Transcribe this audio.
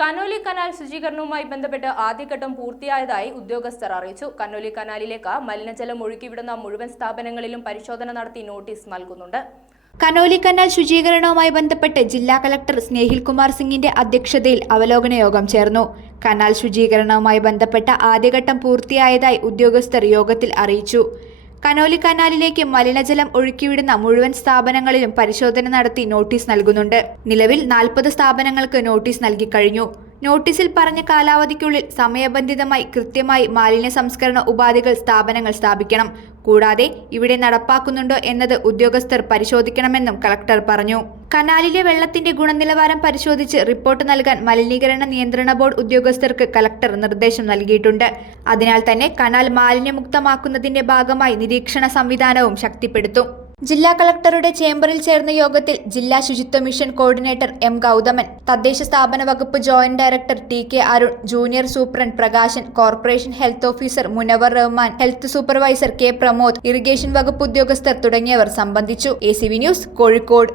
Conolly canal ശുചീകരണവുമായി ബന്ധപ്പെട്ട് ആദ്യഘട്ടം പൂർത്തിയായതായി ഉദ്യോഗസ്ഥർ അറിയിച്ചു. കനോലി കനാലിലേക്ക് മലിനജലം ഒഴുക്കിവിടുന്ന മുഴുവൻ സ്ഥാപനങ്ങളിലും പരിശോധന നടത്തി നോട്ടീസ് നൽകുന്നുണ്ട്. കനോലി കനാൽ ശുചീകരണവുമായി ബന്ധപ്പെട്ട് ജില്ലാ കലക്ടർ സ്നേഹിൽ കുമാർ സിംഗിന്റെ അധ്യക്ഷതയിൽ അവലോകന യോഗം ചേർന്നു. കനാൽ ശുചീകരണവുമായി ബന്ധപ്പെട്ട ആദ്യഘട്ടം പൂർത്തിയായതായി ഉദ്യോഗസ്ഥർ യോഗത്തിൽ അറിയിച്ചു. കനോലി കനാലിലേക്ക് മലിനജലം ഒഴുക്കിവിടുന്ന മുഴുവൻ സ്ഥാപനങ്ങളിലും പരിശോധന നടത്തി നോട്ടീസ് നൽകുന്നുണ്ട്. നിലവിൽ നാൽപ്പത് സ്ഥാപനങ്ങൾക്ക് നോട്ടീസ് നൽകിക്കഴിഞ്ഞു നോട്ടീസിൽ പറഞ്ഞ കാലാവധിക്കുള്ളിൽ സമയബന്ധിതമായി കൃത്യമായി മാലിന്യ സംസ്കരണ ഉപാധികൾ സ്ഥാപനങ്ങൾ സ്ഥാപിക്കണം. കൂടാതെ ഇവിടെ നടപ്പാക്കുന്നുണ്ടോ എന്നത് ഉദ്യോഗസ്ഥർ പരിശോധിക്കണമെന്നും കളക്ടർ പറഞ്ഞു. കനാലിലെ വെള്ളത്തിന്റെ ഗുണനിലവാരം പരിശോധിച്ച് റിപ്പോർട്ട് നൽകാൻ മലിനീകരണ നിയന്ത്രണ ബോർഡ് ഉദ്യോഗസ്ഥർക്ക് കളക്ടർ നിർദ്ദേശം നൽകിയിട്ടുണ്ട്. അതിനാൽ തന്നെ കനാൽ മാലിന്യമുക്തമാക്കുന്നതിന്റെ ഭാഗമായി നിരീക്ഷണ സംവിധാനവും ശക്തിപ്പെടുത്തും. ജില്ലാ കളക്ടറുടെ ചേംബറിൽ ചേർന്ന യോഗത്തിൽ ജില്ലാ ശുചിത്വ മിഷൻ കോർഡിനേറ്റർ എം ഗൗതമൻ തദ്ദേശ സ്ഥാപന വകുപ്പ് joint director T K Arun junior superintendent Prakashan corporation health officer Munavar Rahman health supervisor K Pramod irrigation വകുപ്പ് ഉദ്യോഗസ്ഥർ തുടങ്ങിയവർ സംബന്ധിച്ചു. A news Kozhikode.